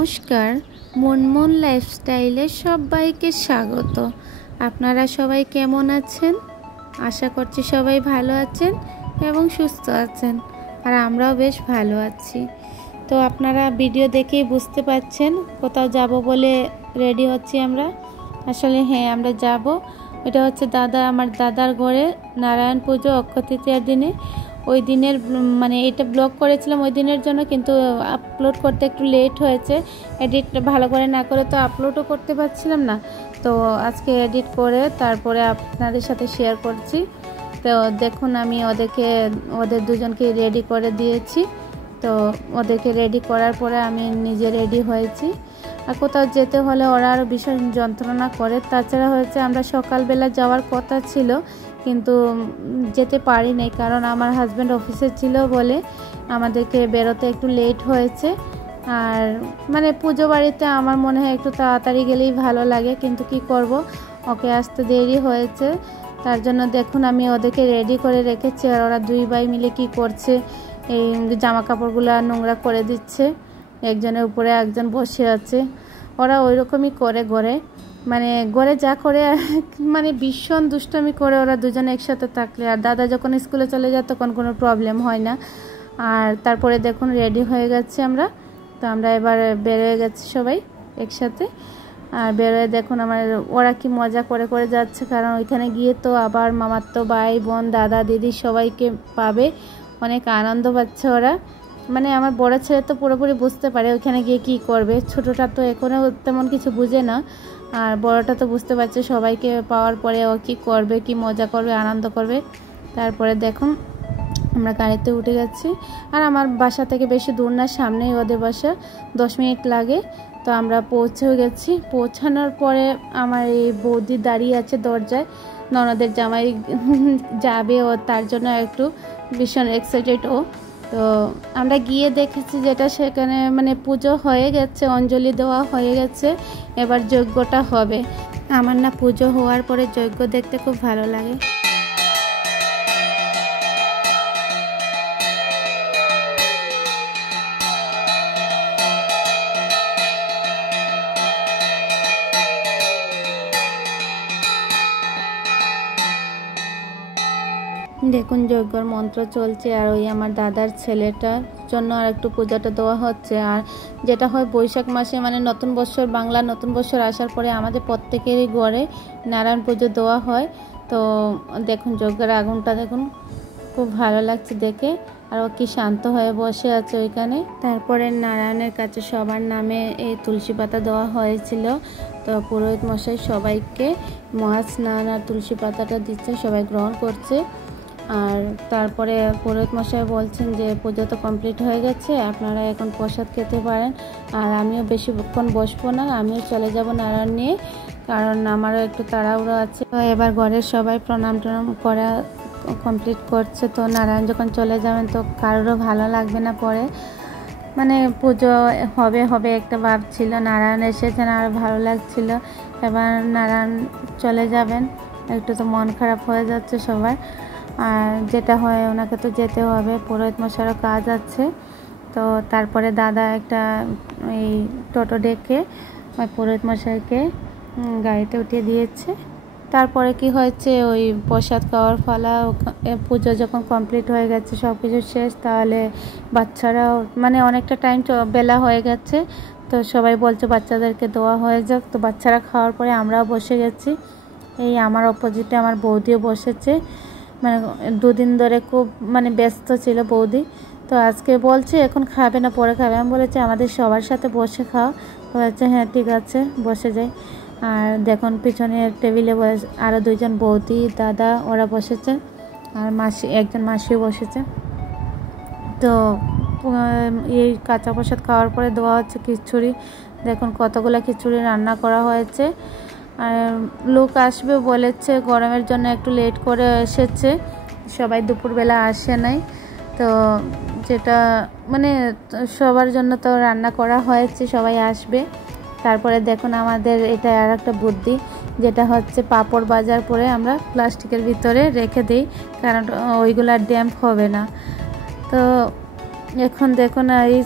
নমস্কার, মনমন লাইফস্টাইলে সবাইকে স্বাগত। আপনারা সবাই কেমন আছেন? আশা করছি সবাই ভালো আছেন এবং সুস্থ আছেন, আর আমরাও বেশ ভালো আছি। তো আপনারা ভিডিও দেখেই বুঝতে পারছেন কোথাও যাব বলে রেডি হচ্ছি আমরা। আসলে হ্যাঁ, আমরা যাব। এটা হচ্ছে আমার দাদার ঘরে নারায়ণ পুজো অক্ষয় তৃতীয়ার দিনে। ওই দিনের মানে এটা ব্লগ করেছিলাম ওই দিনের জন্য, কিন্তু আপলোড করতে একটু লেট হয়েছে। এডিট ভালো করে না করে তো আপলোডও করতে পারছিলাম না। তো আজকে এডিট করে তারপরে আপনাদের সাথে শেয়ার করছি। তো দেখুন, আমি ওদের দুজনকে রেডি করে দিয়েছি। তো ওদেরকে রেডি করার পরে আমি নিজে রেডি হয়েছি। আর কোথাও যেতে হলে ওরা আরও ভীষণ যন্ত্রণা করে। তাছাড়া হয়েছে আমরা সকালবেলা যাওয়ার কথা ছিল, কিন্তু যেতে পারি নাই, কারণ আমার হাজব্যান্ড অফিসে ছিল বলে আমাদেরকে বেরোতে একটু লেট হয়েছে। আর মানে পুজো বাড়িতে আমার মনে হয় একটু তাড়াতাড়ি গেলেই ভালো লাগে, কিন্তু কি করব, ওকে আসতে দেরি হয়েছে। তার জন্য দেখুন আমি ওদেরকে রেডি করে রেখেছি। আর ওরা দুই ভাই মিলে কি করছে, এই জামা কাপড়গুলো নোংরা করে দিচ্ছে। একজনের উপরে একজন বসে আছে। ওরা ওই রকমই করে ঘরে যা করে, মানে ভীষণ দুষ্টামি করে ওরা দুজনে একসাথে থাকলে। আর দাদা যখন স্কুলে চলে যায় তখন কোনো প্রবলেম হয় না। আর তারপরে দেখুন রেডি হয়ে গেছি আমরা। তো আমরা এবার বেরোয় গেছি সবাই একসাথে। আর বেরোয় দেখুন ওরা কি মজা করে করে যাচ্ছে, কারণ ওইখানে গিয়ে তো আবার মামার তো ভাই বোন দাদা দিদি সবাইকে পাবে। অনেক আনন্দ পাচ্ছে ওরা। মানে আমার বড় ছেলে তো পুরোপুরি বুঝতে পারে ওইখানে গিয়ে কি করবে। ছোটটা তো এখনও তেমন কিছু বুঝে না, আর বড়টা তো বুঝতে পারছে সবাইকে পাওয়ার পরে ও কি করবে, কি মজা করবে, আনন্দ করবে। তারপরে দেখুন আমরা গাড়িতে উঠে যাচ্ছি। আর আমার বাসা থেকে বেশি দূর না, সামনেই ওদের বাসা, 10 মিনিট লাগে। তো আমরা পৌঁছেও গেছি। পৌঁছানোর পরে আমার এই বৌদি দাঁড়িয়ে আছে দরজায়, ননদের জামাই যাবে ও, তার জন্য একটু ভীষণ এক্সাইটেড ও। তো আমরা গিয়ে দেখেছি যেটা সেখানে মানে পুজো হয়ে গেছে, অঞ্জলি দেওয়া হয়ে গেছে, এবার যজ্ঞটা হবে। আমার না পুজো হওয়ার পরে যজ্ঞ দেখতে খুব ভালো লাগে। দেখুন যজ্ঞর মন্ত্র চলছে, আর ওই আমার দাদার ছেলেটার জন্য আর একটু পূজাটা দেওয়া হচ্ছে। আর যেটা হয় বৈশাখ মাসে, মানে নতুন বছর, বাংলা নতুন বছর আসার পরে আমাদের প্রত্যেকেরই ঘরে নারায়ণ পুজো দেওয়া হয়। তো দেখুন যজ্ঞের আগুনটা দেখুন, খুব ভালো লাগছে দেখে। আর ও কি শান্ত হয়ে বসে আছে ওইখানে। তারপরে নারায়ণের কাছে সবার নামে এই তুলসী পাতা দেওয়া হয়েছিল। তো পুরোহিত মশাই সবাইকে মহাস্নান আর তুলসী পাতাটা দিচ্ছে, সবাই গ্রহণ করছে। আর তারপরে পুরোহিত মশাই বলছেন যে পুজো তো কমপ্লিট হয়ে গেছে, আপনারা এখন প্রসাদ খেতে পারেন। আর আমিও বেশিক্ষণ বসবো না, আমিও চলে যাব নারায়ণ নিয়ে, কারণ আমারও একটু তাড়াহুড়ো আছে। তো এবার ঘরের সবাই প্রণাম টনাম করা কমপ্লিট করছে। তো নারায়ণ যখন চলে যাবেন তো কারোরও ভালো লাগবে না পরে, মানে পুজো হবে একটা ভাব ছিল। নারায়ণ এসেছেন আর ভালো লাগছিল। এবার নারায়ণ চলে যাবেন, একটু তো মন খারাপ হয়ে যাচ্ছে সবার। আর যেটা হয় ওনাকে তো যেতে হবে, পুরোহিত মশাইয়েরও কাজ আছে। তো তারপরে দাদা একটা এই টোটো ডেকে ওই পুরোহিত মশাইকে গাড়িতে উঠিয়ে দিয়েছে। তারপরে কি হয়েছে, ওই প্রসাদ খাওয়ার ফলা, পুজো যখন কমপ্লিট হয়ে গেছে, সব কিছু শেষ, তাহলে বাচ্চারাও মানে অনেকটা টাইম বেলা হয়ে গেছে। তো সবাই বলছে বাচ্চাদেরকে দেওয়া হয়ে যাক। তো বাচ্চারা খাওয়ার পরে আমরাও বসে গেছি। এই আমার অপোজিটে আমার বৌদিও বসেছে। মানে 2 দিন ধরে খুব মানে ব্যস্ত ছিল বৌদি। তো আজকে বলছে এখন খাবে না, পরে খাবে। আমি বলেছি আমাদের সবার সাথে বসে খাও। বলেছে হ্যাঁ ঠিক আছে, বসে যাই। আর দেখুন পিছনের টেবিলে আরও 2 জন বৌদি দাদা ওরা বসেছে, আর একজন মাসিও বসেছে। তো এই কাঁচা প্রসাদ খাওয়ার পরে দেওয়া হচ্ছে খিচুড়ি। দেখুন কতগুলো খিচুড়ি রান্না করা হয়েছে। আর লোক আসবে বলেছে, গরমের জন্য একটু লেট করে এসেছে, সবাই দুপুরবেলা আসে নাই। তো যেটা মানে সবার জন্য তো রান্না করা হয়েছে, সবাই আসবে। তারপরে দেখুন আমাদের এটা আর একটা বুদ্ধি, যেটা হচ্ছে পাঁপড় বাজার পরে আমরা প্লাস্টিকের ভিতরে রেখে দিই, কারণ ওইগুলো ড্যাম্প হবে না। তো এখন দেখুন এই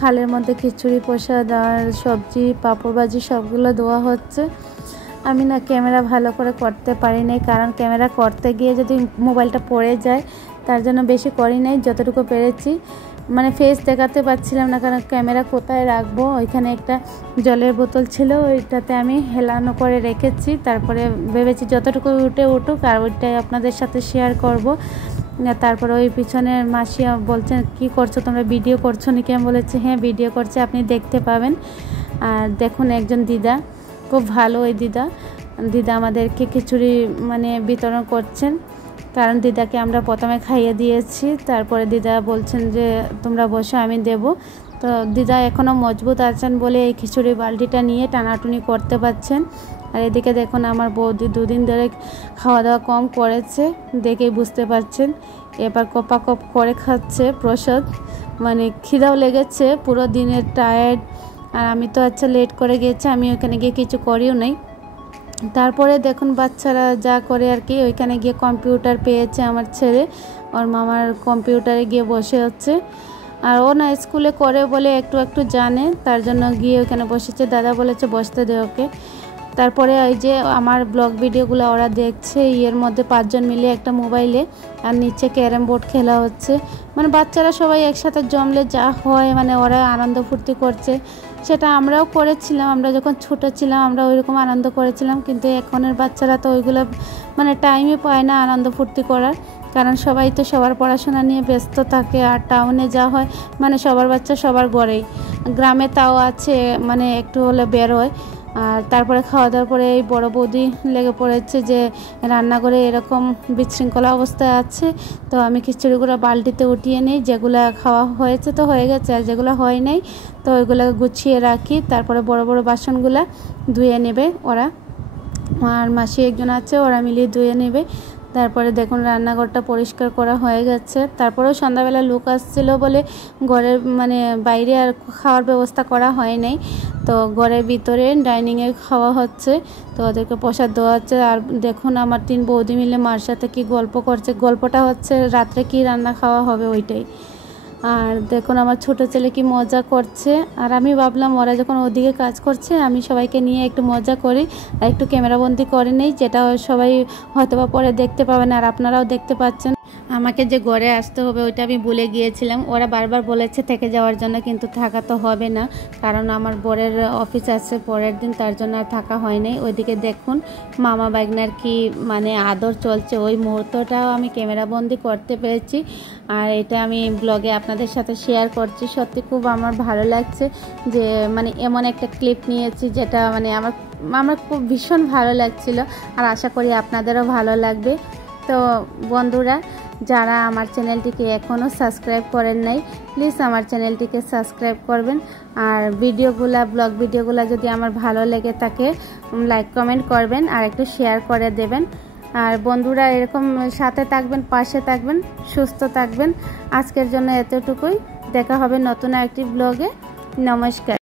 থালের মধ্যে খিচুড়ি, প্রসাদ আর সবজি, পাঁপড় ভাজি সবগুলো দেওয়া হচ্ছে। আমি না ক্যামেরা ভালো করে করতে পারি নাই, কারণ ক্যামেরা করতে গিয়ে যদি মোবাইলটা পড়ে যায়, তার জন্য বেশি করি নাই। যতটুকু পেরেছি মানে ফেস দেখাতে পারছিলাম না, কারণ ক্যামেরা কোথায় রাখবো। ওইখানে একটা জলের বোতল ছিল, ওইটাতে আমি হেলানো করে রেখেছি। তারপরে ভেবেছি যতটুকু উঠুক আর ওইটাই আপনাদের সাথে শেয়ার করব। তারপরে ওই পিছনের মাসি বলছেন, কি করছো তোমরা, ভিডিও করছো নাকি? আমি বলেছি হ্যাঁ ভিডিও করছি, আপনি দেখতে পাবেন। আর দেখুন একজন দিদা, খুব ভালো ওই দিদা আমাদেরকে খিচুড়ি মানে বিতরণ করছেন। কারণ দিদাকে আমরা প্রথমে খাইয়ে দিয়েছি, তারপরে দিদা বলছেন যে তোমরা বসো আমি দেব। তো দিদা এখনও মজবুত আছেন বলে এই খিচুড়ি বালতিটা নিয়ে টানাটুনি করতে পারছেন। আর এদিকে দেখুন আমার বৌদি দুদিন ধরে খাওয়া দাওয়া কম করেছে, দেখেই বুঝতে পারছেন। এবার কপাকপ করে খাচ্ছে প্রসাদ, মানে খিদাও লেগেছে, পুরো দিনের টায়ার্ড। আর আমি তো আচ্ছা লেট করে গিয়েছি, আমি ওখানে গিয়ে কিছু করিও নাই। তারপরে দেখুন বাচ্চারা যা করে আর কি, ওইখানে গিয়ে কম্পিউটার পেয়েছে আমার ছেলে, ওর মামার কম্পিউটারে গিয়ে বসে হচ্ছে। আর ও না স্কুলে করে বলে একটু একটু জানে, তার জন্য গিয়ে ওখানে বসেছে। দাদা বলেছে বসতে দে ওকে। তারপরে ওই যে আমার ব্লগ ভিডিওগুলো ওরা দেখছে, এর মধ্যে 5 জন মিলে একটা মোবাইলে, আর নিচে ক্যারাম বোর্ড খেলা হচ্ছে। মানে বাচ্চারা সবাই একসাথে জমলে যা হয়, মানে ওরা আনন্দ ফুর্তি করছে। সেটা আমরাও করেছিলাম, আমরা যখন ছোটো ছিলাম আমরা ওইরকম আনন্দ করেছিলাম। কিন্তু এখনের বাচ্চারা তো ওইগুলো মানে টাইমই পায় না আনন্দ ফুর্তি করার, কারণ সবাই তো সবার পড়াশোনা নিয়ে ব্যস্ত থাকে। আর টাউনে যা হয় মানে সবার বাচ্চা সবার ঘরেই, গ্রামে তাও আছে মানে একটু হলে বের হয়। আর তারপরে খাওয়া দাওয়ার পরে এই বড় বৌদি লেগে পড়েছে যে রান্নাঘরে এরকম বিশৃঙ্খলা অবস্থায় আছে। তো আমি খিচুড়িগুলো বালতিতে উঠিয়ে নিই, যেগুলো খাওয়া হয়েছে তো হয়ে গেছে, আর যেগুলো হয় নাই তো ওইগুলো গুছিয়ে রাখি। তারপরে বড় বড় বাসনগুলো ধুয়ে নেবে ওরা, আর মাসি একজন আছে, ওরা মিলিয়ে ধুয়ে নেবে। তারপরে দেখুন রান্নাঘরটা পরিষ্কার করা হয়ে গেছে। তারপরেও সন্ধ্যাবেলা লোক আসছিল বলে ঘরের মানে বাইরে আর খাওয়ার ব্যবস্থা করা হয় নাই। তো ঘরের ভিতরে ডাইনিংয়ে খাওয়া হচ্ছে, তো ওদেরকে প্রসাদ দেওয়া হচ্ছে। আর দেখুন আমার 3 বৌদি মিলে মার সাথে কি গল্প করছে, গল্পটা হচ্ছে রাত্রে কি রান্না খাওয়া হবে ওইটাই। আর দেখুন আমার ছোট ছেলে কি মজা করছে। আর আমি ভাবলাম ওরা যখন ওদিকে কাজ করছে আমি সবাইকে নিয়ে একটু মজা করি আর একটু ক্যামেরাবন্দি করে নেই, যেটা সবাই হয়তো বা পরে দেখতে পাবেন আর আপনারাও দেখতে পাচ্ছেন। আমাকে যে ঘরে আসতে হবে ওইটা আমি ভুলে গিয়েছিলাম। ওরা বারবার বলেছে থেকে যাওয়ার জন্য, কিন্তু থাকা তো হবে না, কারণ আমার বরের অফিস আছে পরের দিন, তার জন্য আর থাকা হয় নাই। ওইদিকে দেখুন মামা বাগনার কি মানে আদর চলছে, ওই মুহূর্তটাও আমি ক্যামেরাবন্দি করতে পেরেছি। আর এটা আমি ব্লগে আপনাদের সাথে শেয়ার করছি। সত্যি খুব আমার ভালো লাগছে যে মানে এমন একটা ক্লিপ নিয়েছি যেটা মানে আমার খুব ভীষণ ভালো লাগছিল। আর আশা করি আপনাদেরও ভালো লাগবে। তো বন্ধুরা, যারা আমার চ্যানেলটিকে এখনও সাবস্ক্রাইব করেন নাই, প্লিজ আমার চ্যানেলটিকে সাবস্ক্রাইব করবেন। আর ব্লগ ভিডিওগুলো যদি আমার ভালো লেগে থাকে লাইক কমেন্ট করবেন আর একটু শেয়ার করে দেবেন। আর বন্ধুরা এরকম সাথে থাকবেন, পাশে থাকবেন, সুস্থ থাকবেন। আজকের জন্য এতটুকুই, দেখা হবে নতুন একটি ব্লগে। নমস্কার।